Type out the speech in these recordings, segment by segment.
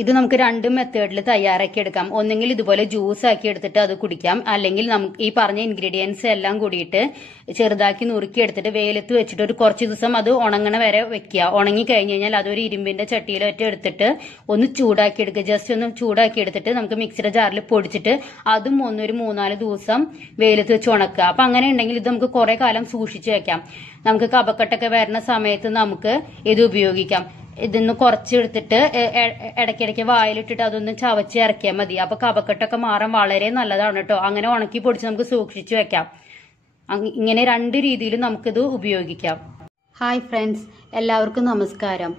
ഇത് നമുക്ക് രണ്ട് മെത്തേഡിൽ തയ്യാറാക്കി എടുക്കാം. ഒന്നെങ്കിൽ ഇതുപോലെ ജ്യൂസ് ആക്കി എടുത്തിട്ട് അത് കുടിക്കാം, അല്ലെങ്കിൽ നമുക്ക് ഈ പറഞ്ഞ ഇൻഗ്രീഡിയൻസ് എല്ലാം കൂടിയിട്ട് ചെറുതാക്കി നുറുക്കി എടുത്തിട്ട് വെയിലത്ത് വെച്ചിട്ട് ഒരു കുറച്ച് ദിവസം അത് ഉണങ്ങണ വരെ വെക്കുക. ഉണങ്ങി കഴിഞ്ഞ് കഴിഞ്ഞാൽ അതൊരു ഇരുമ്പിന്റെ ചട്ടിയിലൊറ്റ എടുത്തിട്ട് ഒന്ന് ചൂടാക്കി എടുക്കുക. ജസ്റ്റ് ഒന്ന് ചൂടാക്കി എടുത്തിട്ട് നമുക്ക് മിക്സിയുടെ ജാറിൽ പൊടിച്ചിട്ട് അതും ഒരു 3-4 ദിവസം വെയിലത്ത് വെച്ച് ഉണക്കുക. അപ്പൊ അങ്ങനെ ഉണ്ടെങ്കിൽ ഇത് നമുക്ക് കുറെ കാലം സൂക്ഷിച്ചു വെക്കാം. നമുക്ക് കഫക്കെട്ടൊക്കെ വരുന്ന സമയത്ത് നമുക്ക് ഇത് ഉപയോഗിക്കാം. ഇതിന്ന് കുറച്ചെടുത്തിട്ട് ഇടയ്ക്കിടയ്ക്ക് വായിലിട്ടിട്ട് അതൊന്ന് ചവച്ച് ഇറക്കിയാൽ മതി. അപ്പൊ കഫക്കെട്ടൊക്കെ മാറാൻ വളരെ നല്ലതാണ് കേട്ടോ. അങ്ങനെ ഉണക്കി പൊടിച്ച് നമുക്ക് സൂക്ഷിച്ചു വെക്കാം. ഇങ്ങനെ രണ്ട് രീതിയിലും നമുക്കിത് ഉപയോഗിക്കാം. ഹായ് ഫ്രണ്ട്സ്, എല്ലാവർക്കും നമസ്കാരം.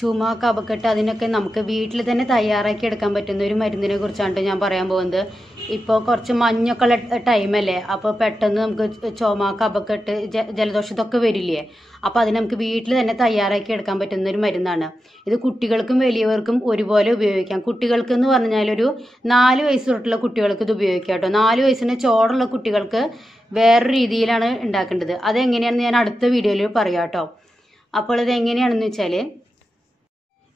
ചുമ, കഫക്കെട്ട് അതിനൊക്കെ നമുക്ക് വീട്ടിൽ തന്നെ തയ്യാറാക്കി എടുക്കാൻ പറ്റുന്ന ഒരു മരുന്നിനെ കുറിച്ചാണ് ഞാൻ പറയാൻ പോകുന്നത്. ഇപ്പോൾ കുറച്ച് മഞ്ഞൊക്കെ ഉള്ള ടൈമല്ലേ, അപ്പോൾ പെട്ടെന്ന് നമുക്ക് ചുമ, കഫക്കെട്ട്, ജലദോഷം ഇതൊക്കെ വരില്ലേ. അപ്പോൾ അതിന് നമുക്ക് വീട്ടിൽ തന്നെ തയ്യാറാക്കി എടുക്കാൻ പറ്റുന്ന ഒരു മരുന്നാണ് ഇത്. കുട്ടികൾക്കും വലിയവർക്കും ഒരുപോലെ ഉപയോഗിക്കാം. കുട്ടികൾക്ക് എന്ന് പറഞ്ഞാൽ ഒരു 4 വയസ്സ് തൊട്ടുള്ള കുട്ടികൾക്ക് ഇത് ഉപയോഗിക്കാം കേട്ടോ. 4 വയസ്സിന് ചോടുള്ള കുട്ടികൾക്ക് വേറൊരു രീതിയിലാണ് ഉണ്ടാക്കേണ്ടത്. അതെങ്ങനെയാണെന്ന് ഞാൻ അടുത്ത വീഡിയോയിൽ പറയാം കേട്ടോ. അപ്പോൾ ഇത് എങ്ങനെയാണെന്ന് വെച്ചാൽ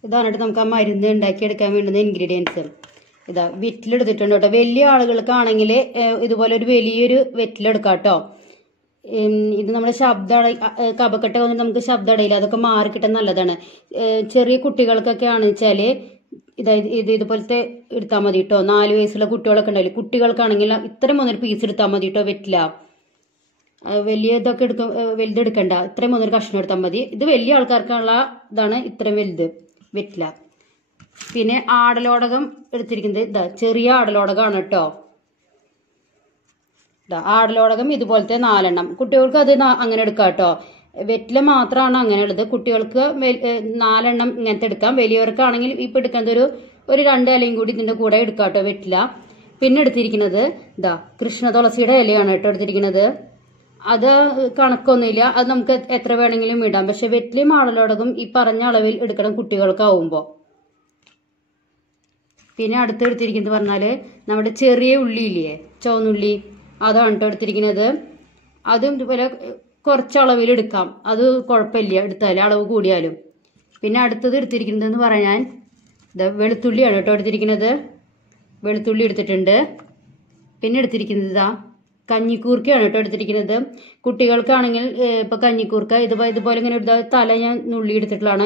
ഇതാണ് നമുക്ക് ആ മരുന്ന് ഉണ്ടാക്കിയെടുക്കാൻ വേണ്ടുന്ന ഇൻഗ്രീഡിയൻസ്. ഇതാ വെറ്റിലെടുത്തിട്ടുണ്ട് കേട്ടോ. വലിയ ആളുകൾക്കാണെങ്കിൽ ഇതുപോലെ ഒരു വലിയൊരു വെറ്റിലെടുക്കാം കേട്ടോ. ഇത് നമ്മുടെ കഫക്കെട്ടൊക്കെ വന്നിട്ട് നമുക്ക് ശബ്ദം അടയില്ല, അതൊക്കെ മാറിക്കിട്ടാൻ നല്ലതാണ്. ചെറിയ കുട്ടികൾക്കൊക്കെ ആണെന്ന് വെച്ചാൽ ഇതുപോലത്തെ എടുത്താൽ മതി കേട്ടോ. 4 വയസ്സുള്ള കുട്ടികളൊക്കെ ഉണ്ടാവില്ല, കുട്ടികൾക്കാണെങ്കിൽ ഇത്രയും 1 പീസ് എടുത്താൽ മതി കേട്ടോ. വെറ്റില വലിയ ഇതൊക്കെ വലുതെടുക്കണ്ട, ഇത്രയും 1 കഷ്ണം എടുത്താൽ മതി. ഇത് വലിയ ആൾക്കാർക്കുള്ള ഇതാണ്, ഇത്രയും വലുത് വെറ്റില. പിന്നെ ആടലോടകം എടുത്തിരിക്കുന്നത് ഇതാ ചെറിയ ആടലോടകമാണ് കേട്ടോ. ആടലോടകം ഇതുപോലത്തെ 4 എണ്ണം. കുട്ടികൾക്ക് അത് അങ്ങനെ എടുക്കാം കേട്ടോ. വെറ്റില മാത്രമാണ് അങ്ങനെ ഉള്ളത്. കുട്ടികൾക്ക് 4 എണ്ണം ഇങ്ങനത്തെ എടുക്കാം. വലിയവർക്കാണെങ്കിൽ ഇപ്പൊ എടുക്കുന്നത് ഒരു 2 ഇലയും കൂടി ഇതിന്റെ കൂടെ എടുക്കാം കേട്ടോ വെറ്റില. പിന്നെ എടുത്തിരിക്കുന്നത് ഇതാ കൃഷ്ണ തുളസിയുടെ ഇലയാണ് കേട്ടോ എടുത്തിരിക്കുന്നത്. അത് കണക്കൊന്നുമില്ല, അത് നമുക്ക് എത്ര വേണമെങ്കിലും ഇടാം. പക്ഷെ വെറ്റിലയും ആടലോടകം ഈ പറഞ്ഞ അളവിൽ എടുക്കണം കുട്ടികൾക്കാവുമ്പോൾ. പിന്നെ അടുത്തെടുത്തിരിക്കുന്നത് പറഞ്ഞാല് നമ്മുടെ ചെറിയ ഉള്ളിയില്ലേ, ചുവന്നുള്ളി, അതാണ് കേട്ടോ എടുത്തിരിക്കുന്നത്. അതും ഇതുപോലെ കുറച്ച് അളവിൽ എടുക്കാം, അത് കുഴപ്പമില്ല എടുത്താലും അളവ് കൂടിയാലും. പിന്നെ അടുത്തത് എടുത്തിരിക്കുന്നതെന്ന് പറഞ്ഞാൽ വെളുത്തുള്ളിയാണ് കേട്ടോ എടുത്തിരിക്കുന്നത്. വെളുത്തുള്ളി എടുത്തിട്ടുണ്ട്. പിന്നെ എടുത്തിരിക്കുന്നത് ഇതാ കഞ്ഞിക്കൂർക്കയാണ് കേട്ടോ എടുത്തിരിക്കുന്നത്. കുട്ടികൾക്കാണെങ്കിൽ ഇപ്പൊ കഞ്ഞിക്കൂർക്ക ഇതുപോലെ ഇങ്ങനെ തല ഞാൻ നുള്ളി എടുത്തിട്ടുള്ളതാണ്.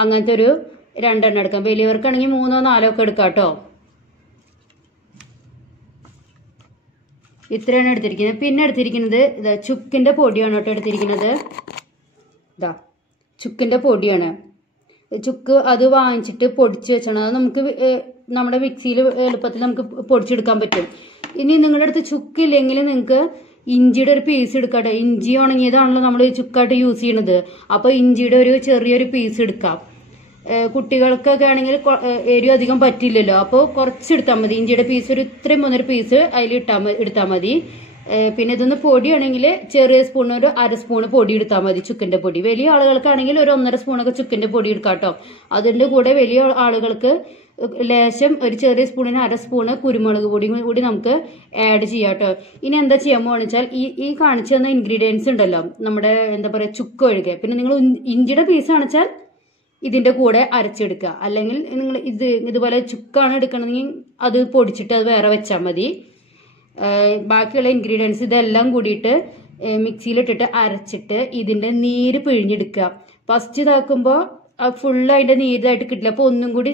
അങ്ങനത്തെ ഒരു 2 എണ്ണം എടുക്കാം. വലിയവർക്കാണെങ്കിൽ 3-4 ഒക്കെ എടുക്കാം കേട്ടോ. ഇത്രയാണ് എടുത്തിരിക്കുന്നത്. പിന്നെ എടുത്തിരിക്കുന്നത് ഇതാ ചുക്കിന്റെ പൊടിയാണ് കേട്ടോ എടുത്തിരിക്കുന്നത്. ഇതാ ചുക്കിന്റെ പൊടിയാണ്. ചുക്ക് അത് വാങ്ങിച്ചിട്ട് പൊടിച്ച് വെച്ചണം. അത് നമുക്ക് നമ്മുടെ മിക്സിയിൽ എളുപ്പത്തിൽ നമുക്ക് പൊടിച്ചെടുക്കാൻ പറ്റും. ഇനി നിങ്ങളുടെ അടുത്ത് ചുക്കില്ലെങ്കിൽ നിങ്ങൾക്ക് ഇഞ്ചിയുടെ ഒരു പീസ് എടുക്കാം കേട്ടോ. ഇഞ്ചി ഉണങ്ങിയതാണല്ലോ നമ്മൾ ചുക്കായിട്ട് യൂസ് ചെയ്യണത്. അപ്പോൾ ഇഞ്ചിയുടെ ഒരു ചെറിയൊരു പീസ് എടുക്കാം. കുട്ടികൾക്കൊക്കെ ആണെങ്കിൽ എരിവ് അധികം പറ്റില്ലല്ലോ, അപ്പോൾ കുറച്ചെടുത്താൽ മതി. ഇഞ്ചിയുടെ പീസ് ഒരു ഇത്രയും 1 പീസ് അതിൽ എടുത്താൽ മതി. പിന്നെ ഇതൊന്ന് പൊടിയാണെങ്കിൽ ചെറിയ സ്പൂൺ ഒരു 1/2 സ്പൂൺ പൊടി എടുത്താൽ മതി, ചുക്കിന്റെ പൊടി. വലിയ ആളുകൾക്കാണെങ്കിൽ ഒരു 1.5 സ്പൂണൊക്കെ ചുക്കിന്റെ പൊടി എടുക്കാം കേട്ടോ. അതിന്റെ കൂടെ വലിയ ആളുകൾക്ക് ലേശം ഒരു ചെറിയ സ്പൂണിന് 1/2 സ്പൂണ് കുരുമുളക് പൊടിയും കൂടി നമുക്ക് ആഡ് ചെയ്യാം കേട്ടോ. ഇനി എന്താ ചെയ്യാൻ പോകുക വെച്ചാൽ ഈ കാണിച്ചു തന്ന ഇൻഗ്രീഡിയൻസ് ഉണ്ടല്ലോ, നമ്മുടെ എന്താ പറയുക ചുക്ക് ഒഴികെ, പിന്നെ നിങ്ങൾ ഇഞ്ചിയുടെ പീസ് കാണിച്ചാൽ ഇതിന്റെ കൂടെ അരച്ചെടുക്കുക. അല്ലെങ്കിൽ നിങ്ങൾ ഇതുപോലെ ചുക്കാണ് എടുക്കണമെങ്കിൽ അത് പൊടിച്ചിട്ട് അത് വേറെ വെച്ചാൽ മതി. ബാക്കിയുള്ള ഇൻഗ്രീഡിയൻസ് ഇതെല്ലാം കൂടിയിട്ട് മിക്സിയിലിട്ടിട്ട് അരച്ചിട്ട് ഇതിന്റെ നീര് പിഴിഞ്ഞെടുക്കുക. ഫസ്റ്റ് ഇതാക്കുമ്പോൾ ഫുള്ള് അതിന്റെ നീരായിട്ട് കിട്ടില്ല. അപ്പോൾ ഒന്നും കൂടി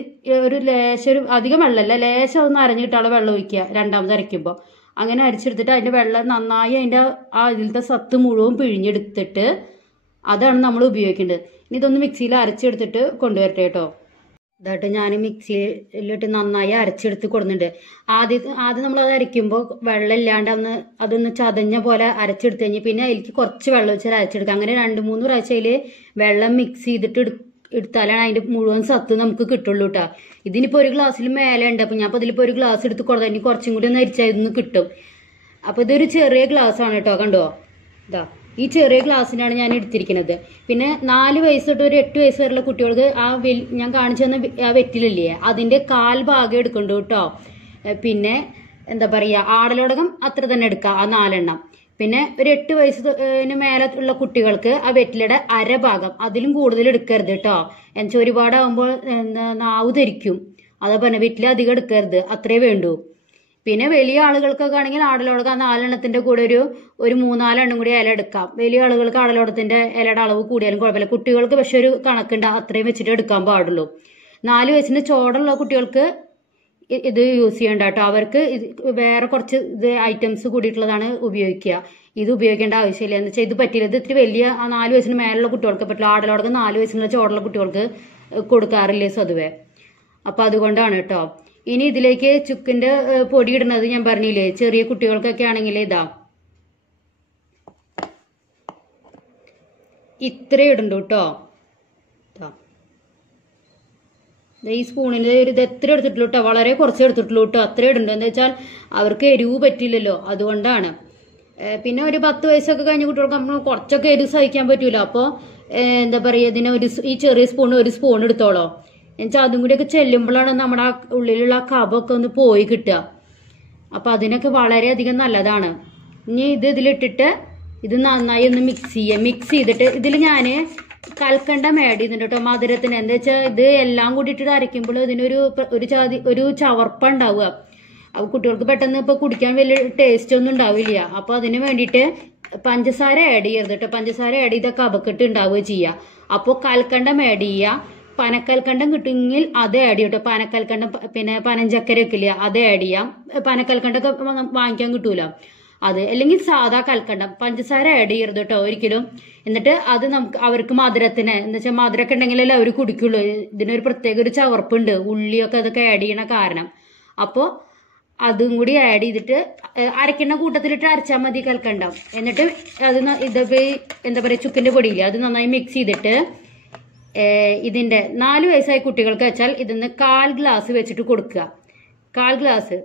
ഒരു ലേശം, അധികം വെള്ളമല്ല, ലേശം ഒന്ന് അരഞ്ഞു കിട്ടാനുള്ള വെള്ളം ഒഴിക്കുക 2ാമത് അരയ്ക്കുമ്പോൾ. അങ്ങനെ അരച്ചെടുത്തിട്ട് അതിന്റെ വെള്ളം നന്നായി അതിന്റെ ഇതിലത്തെ സത്ത് മുഴുവൻ പിഴിഞ്ഞെടുത്തിട്ട് അതാണ് നമ്മൾ ഉപയോഗിക്കേണ്ടത്. ഇനി ഇതൊന്ന് മിക്സിയിൽ അരച്ചെടുത്തിട്ട് കൊണ്ടുവരട്ടെ കേട്ടോ. ഇതായിട്ട് ഞാൻ മിക്സിയിലിട്ട് നന്നായി അരച്ചെടുത്ത് കൊടുക്കുന്നുണ്ട്. ആദ്യം നമ്മൾ അത് അരയ്ക്കുമ്പോൾ വെള്ളം ഇല്ലാണ്ട് അതൊന്ന് ചതഞ്ഞ പോലെ അരച്ചെടുത്ത് കഴിഞ്ഞ് പിന്നെ അതിലേക്ക് കുറച്ച് വെള്ളം വെച്ചാൽ അരച്ചെടുക്കുക. അങ്ങനെ 2-3 പ്രാവശ്യം അതിൽ വെള്ളം മിക്സ് ചെയ്തിട്ട് എടുത്താലാണ് അതിന്റെ മുഴുവൻ സത്ത് നമുക്ക് കിട്ടുള്ളൂ കേട്ടോ. ഇതിനിപ്പോൾ ഒരു ഗ്ലാസ്സിൽ മേലെ ഉണ്ട്. അപ്പൊ ഞാൻ അതിലിപ്പോൾ ഒരു ഗ്ലാസ് എടുത്ത് കൊടുത്താൽ ഇനി കുറച്ചും കൂടി ഒന്ന് അരിച്ചായിരുന്നു കിട്ടും. അപ്പൊ ഇതൊരു ചെറിയ ഗ്ലാസ് ആണ് കേട്ടോ. കണ്ടോ, ഇതാ ഈ ചെറിയ ഗ്ലാസ്സിനാണ് ഞാൻ എടുത്തിരിക്കുന്നത്. പിന്നെ 4 വയസ്സ് തൊട്ട് ഒരു 8 വയസ്സ് വരെയുള്ള കുട്ടികൾക്ക് ഞാൻ കാണിച്ചു തന്ന ആ വെറ്റിലില്ലേ അതിന്റെ 1/4 ഭാഗം എടുക്കണ്ടു കേട്ടോ. പിന്നെ എന്താ പറയാ, ആടലോടകം അത്ര തന്നെ എടുക്കുക, ആ 4 എണ്ണം. പിന്നെ ഒരു 8 വയസ്സിന് മേലെ ഉള്ള കുട്ടികൾക്ക് ആ വെറ്റിലയുടെ അരഭാഗം, അതിലും കൂടുതൽ എടുക്കരുത് കേട്ടോ. എന്നുവെച്ചാൽ ഒരുപാടാകുമ്പോൾ നാവ് ധരിക്കും. അതേപോലെ വെറ്റില അധികം എടുക്കരുത്, അത്രേ വേണ്ടൂ. പിന്നെ വലിയ ആളുകൾക്കൊക്കെ ആണെങ്കിൽ ആടലോടകം 4 എണ്ണത്തിന്റെ കൂടെ ഒരു 3-4 എണ്ണം കൂടി ഇല എടുക്കാം. വലിയ ആളുകൾക്ക് ആടലോടത്തിന്റെ ഇലയുടെ അളവ് കൂടിയാലും കുഴപ്പമില്ല. കുട്ടികൾക്ക് പക്ഷെ ഒരു കണക്കുണ്ട്, അത്രയും വെച്ചിട്ട് എടുക്കാൻ പാടുള്ളൂ. 4 വയസ്സിന് ചോടുള്ള കുട്ടികൾക്ക് ഇത് യൂസ് ചെയ്യണ്ട കേട്ടോ. അവർക്ക് വേറെ കുറച്ച് ഐറ്റംസ് കൂടിയിട്ടുള്ളതാണ് ഉപയോഗിക്കുക. ഇത് ഉപയോഗിക്കേണ്ട ആവശ്യമില്ല. എന്ന് വെച്ചാൽ ഇത് പറ്റില്ല. ഇത് ഇത്തിരി വലിയ 4 വയസ്സിന് മേലുള്ള കുട്ടികൾക്ക് പറ്റില്ല. ആടലോടകം 4 വയസ്സിനുള്ള ചോടുള്ള കുട്ടികൾക്ക് കൊടുക്കാറില്ലേ സ്വതുവേ. അപ്പൊ അതുകൊണ്ടാണ് കേട്ടോ. ഇനി ഇതിലേക്ക് ചുക്കിന്റെ പൊടി ഇടുന്നത് ഞാൻ പറഞ്ഞില്ലേ, ചെറിയ കുട്ടികൾക്കൊക്കെ ആണെങ്കിൽ ഇതാ ഇത്ര ഇടുന്നു കേട്ടോ. ഈ സ്പൂണിന്റെ ഇത് എത്ര എടുത്തിട്ടുള്ളൂ കേട്ടോ, വളരെ കുറച്ച് എടുത്തിട്ടുള്ളൂ കേട്ടോ. അത്ര ഇടുന്നുണ്ട്. എന്താ വെച്ചാൽ അവർക്ക് എരിവ് പറ്റില്ലല്ലോ, അതുകൊണ്ടാണ്. പിന്നെ ഒരു 10 വയസ്സൊക്കെ കഴിഞ്ഞ കുട്ടികൾക്ക് നമ്മൾ കുറച്ചൊക്കെ എരിവ് സഹിക്കാൻ പറ്റൂല. അപ്പോൾ എന്താ പറയുക, ഇതിനെ ഈ ചെറിയ സ്പൂൺ 1 സ്പൂൺ എടുത്തോളോ. എന്നുവെച്ചാൽ അതും കൂടിയൊക്കെ ചെല്ലുമ്പോഴാണ് നമ്മുടെ ഉള്ളിലുള്ള കഫമൊക്കെ ഒന്ന് പോയി കിട്ടുക. അപ്പൊ അതിനൊക്കെ വളരെയധികം നല്ലതാണ്. ഇനി ഇതിലിട്ടിട്ട് ഇത് നന്നായി ഒന്ന് മിക്സ് ചെയ്യുക. മിക്സ് ചെയ്തിട്ട് ഇതിൽ ഞാൻ കൽക്കണ്ടം ആഡ് ചെയ്യുന്നുണ്ട് കേട്ടോ മധുരത്തിന്. എന്താ വെച്ചാൽ ഇത് എല്ലാം കൂടി ഇട്ടിട്ട് അരയ്ക്കുമ്പോൾ ഇതിനൊരു ചവർപ്പുണ്ടാവുക. അപ്പൊ കുട്ടികൾക്ക് പെട്ടെന്ന് ഇപ്പൊ കുടിക്കാൻ വലിയ ടേസ്റ്റ് ഒന്നും ഉണ്ടാവില്ല. അപ്പൊ അതിന് വേണ്ടിയിട്ട് പഞ്ചസാര ആഡ് ചെയ്യരുത് കേട്ടോ. പഞ്ചസാര ആഡ് ചെയ്താൽ കഫക്കെട്ട് ഉണ്ടാവുക ചെയ്യുക. അപ്പോൾ കൽക്കണ്ടം ആഡ് ചെയ്യുക. പനക്കൽക്കണ്ടം കിട്ടുമെങ്കിൽ അത് ആഡ് ചെയ്യും കേട്ടോ. പനക്കൽക്കണ്ടം പിന്നെ പനഞ്ചക്കര ഒക്കെ ഇല്ല, അത് ആഡ് ചെയ്യാം. പനക്കൽക്കണ്ടൊക്കെ വാങ്ങിക്കാൻ കിട്ടൂല അത്. അല്ലെങ്കിൽ സാധാ കൽക്കണ്ടം, പഞ്ചസാര ആഡ് ചെയ്യരുത് കേട്ടോ ഒരിക്കലും. എന്നിട്ട് അത് അവർക്ക് മധുരത്തിന് എന്താ വെച്ചാൽ മധുരമൊക്കെ ഉണ്ടെങ്കിലല്ലേ അവർ കുടിക്കുള്ളൂ. ഇതിനൊരു പ്രത്യേക ഒരു ചവർപ്പുണ്ട്, ഉള്ളിയൊക്കെ അതൊക്കെ ആഡ് ചെയ്യണ കാരണം. അപ്പോൾ അതും കൂടി ആഡ് ചെയ്തിട്ട് അരയ്ക്കുന്ന കൂട്ടത്തിലിട്ട് അരച്ചാൽ മതി കൽക്കണ്ടം. എന്നിട്ട് അത് ഇതൊക്കെ എന്താ പറയുക ചുക്കിന്റെ പൊടിയില്ലേ, അത് നന്നായി മിക്സ് ചെയ്തിട്ട് ഇതിന്റെ 4 വയസ്സായ കുട്ടികൾക്ക് വെച്ചാൽ ഇതിന് 1/4 ഗ്ലാസ് വെച്ചിട്ട് കൊടുക്കുക. 1/4 ഗ്ലാസ്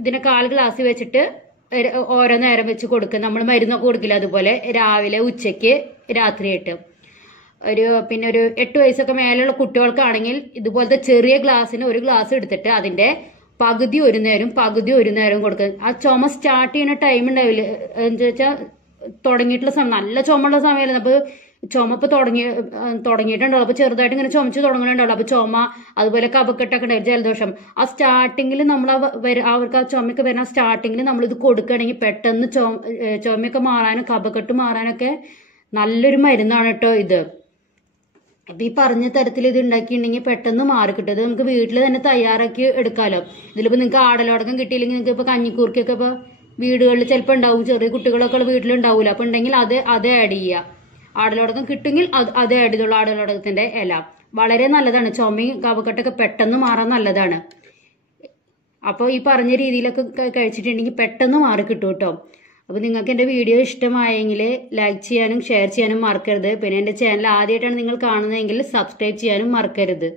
ഇതിനെ 1/4 ഗ്ലാസ് വെച്ചിട്ട് ഓരോ നേരം വെച്ച് കൊടുക്കുക. നമ്മൾ മരുന്നൊക്കെ കൊടുക്കില്ല അതുപോലെ, രാവിലെ ഉച്ചയ്ക്ക് രാത്രിയായിട്ട്. പിന്നെ ഒരു 8 വയസ്സൊക്കെ മേലുള്ള കുട്ടികൾക്കാണെങ്കിൽ ഇതുപോലത്തെ ചെറിയ ഗ്ലാസ്സിന് 1 ഗ്ലാസ് എടുത്തിട്ട് അതിന്റെ പകുതി ഒരു നേരം കൊടുക്കുക. ആ ചുമ സ്റ്റാർട്ട് ചെയ്യുന്ന ടൈം ഉണ്ടാവില്ല, എന്താ വെച്ചാൽ തുടങ്ങിയിട്ടുള്ള സമയം, നല്ല ചുമയുള്ള സമയമല്ല. അപ്പൊ ചുമ ഇപ്പൊ തുടങ്ങിയിട്ടുണ്ടാവും. അപ്പൊ ചെറുതായിട്ട് ഇങ്ങനെ ചുമച്ച് തുടങ്ങുന്നുണ്ടാവുള്ളൂ. അപ്പൊ ചുമ അതുപോലെ കഫക്കെട്ടൊക്കെ ഉണ്ടാവും, ജലദോഷം. ആ സ്റ്റാർട്ടിങ്ങിൽ നമ്മൾ അവർക്ക് ആ ചുമയൊക്കെ വരുന്ന സ്റ്റാർട്ടിങ്ങിൽ നമ്മൾ ഇത് കൊടുക്കുകയാണെങ്കിൽ പെട്ടെന്ന് ചുമയൊക്കെ മാറാനും കഫക്കെട്ട് മാറാനൊക്കെ നല്ലൊരു മരുന്നാണ് കേട്ടോ ഇത്. അപ്പൊ ഈ പറഞ്ഞ തരത്തിൽ ഇത് ഉണ്ടാക്കിയിട്ടുണ്ടെങ്കിൽ പെട്ടെന്ന് മാറി കിട്ടും. ഇത് നമുക്ക് വീട്ടിൽ തന്നെ തയ്യാറാക്കി എടുക്കാമല്ലോ. ഇതിലിപ്പോ നിങ്ങൾക്ക് ആടലോടകം കിട്ടിയില്ലെങ്കിൽ നിങ്ങൾക്ക് ഇപ്പൊ കഞ്ഞിക്കൂർക്കൊക്കെ ഇപ്പൊ വീടുകളിൽ ചിലപ്പോൾ ഉണ്ടാവും, ചെറിയ കുട്ടികളൊക്കെ വീട്ടിലുണ്ടാവൂല. അപ്പൊ ഉണ്ടെങ്കിൽ അത് ആഡ് ചെയ്യുക. ആടലോടകം കിട്ടുമെങ്കിൽ അത് ആഡ് ചെയ്തോളൂ. ആടലോടകത്തിന്റെ ഇല വളരെ നല്ലതാണ്, ചുമയും കഫക്കെട്ടൊക്കെ പെട്ടെന്ന് മാറാൻ നല്ലതാണ്. അപ്പോൾ ഈ പറഞ്ഞ രീതിയിലൊക്കെ കഴിച്ചിട്ടുണ്ടെങ്കിൽ പെട്ടെന്ന് മാറി കിട്ടും കേട്ടോ. അപ്പോൾ നിങ്ങൾക്ക് എൻ്റെ വീഡിയോ ഇഷ്ടമായെങ്കിൽ ലൈക്ക് ചെയ്യാനും ഷെയർ ചെയ്യാനും മറക്കരുത്. പിന്നെ എൻ്റെ ചാനൽ ആദ്യമായിട്ടാണ് നിങ്ങൾ കാണുന്നതെങ്കിൽ സബ്സ്ക്രൈബ് ചെയ്യാനും മറക്കരുത്.